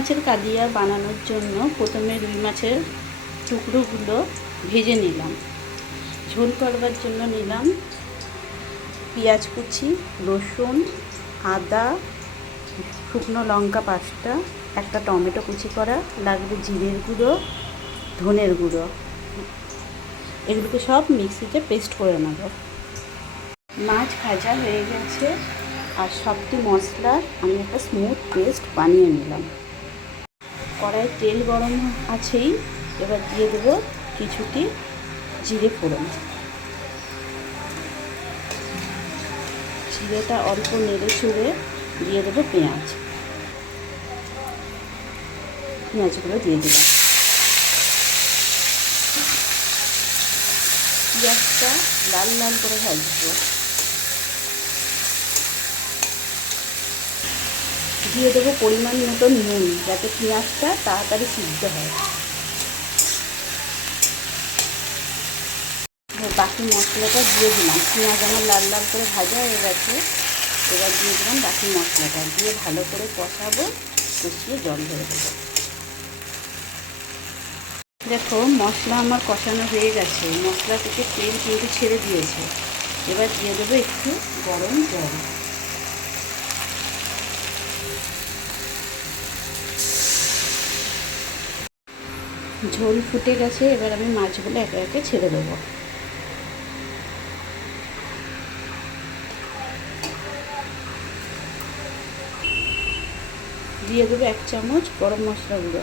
মাছের কালিয়া বানানোর জন্য প্রথমে রুই মাছের টুকরোগুলো ভেজে নিলাম। ঝোল করবার জন্য নিলাম পেঁয়াজ কুচি, রসুন, আদা, শুকনো লঙ্কা 5টা, একটা টমেটো কুচি করা, লাগবে জিরের গুঁড়ো, ধনের গুঁড়ো। এগুলোকে সব মিক্সিতে পেস্ট করে নেব। মাছ ভাজা হয়ে গেছে আর সবটি মশলার আমি একটা স্মুথ পেস্ট বানিয়ে নিলাম। কড়াইয়ে তেল গরম আছেই, এবার দিয়ে দেবো কিছুটি জিরে ফোড়ন। জিরেটা অল্প নেড়ে চুড়ে দিয়ে দেবো পেঁয়াজগুলো দিয়ে দিলাম। পেঁয়াজটা লাল লাল করে ভাজবো। দিয়ে দেবো পরিমাণ মতো নুন, যাতে পেঁয়াজটা তাড়াতাড়ি সিদ্ধ হয়। বাকি মশলাটা দিয়ে দিলাম। পেঁয়াজ আমার লাল লাল করে ভাজা হয়ে গেছে, এবার দিয়ে দিলাম বাকি মশলাটা, দিয়ে ভালো করে কষাবো, কষিয়ে জল ধরে দেবো। দেখো মশলা আমার কষানো হয়ে গেছে, মশলা থেকে তেল কিন্তু ছেড়ে দিয়েছে। এবার দিয়ে দেবো একটু গরম জল। ঝোল ফুটে গেছে, এবার আমি মাছগুলো একে একে ছেড়ে দেবো। দিয়ে দেবো 1 চামচ গরম মশলা গুঁড়ো।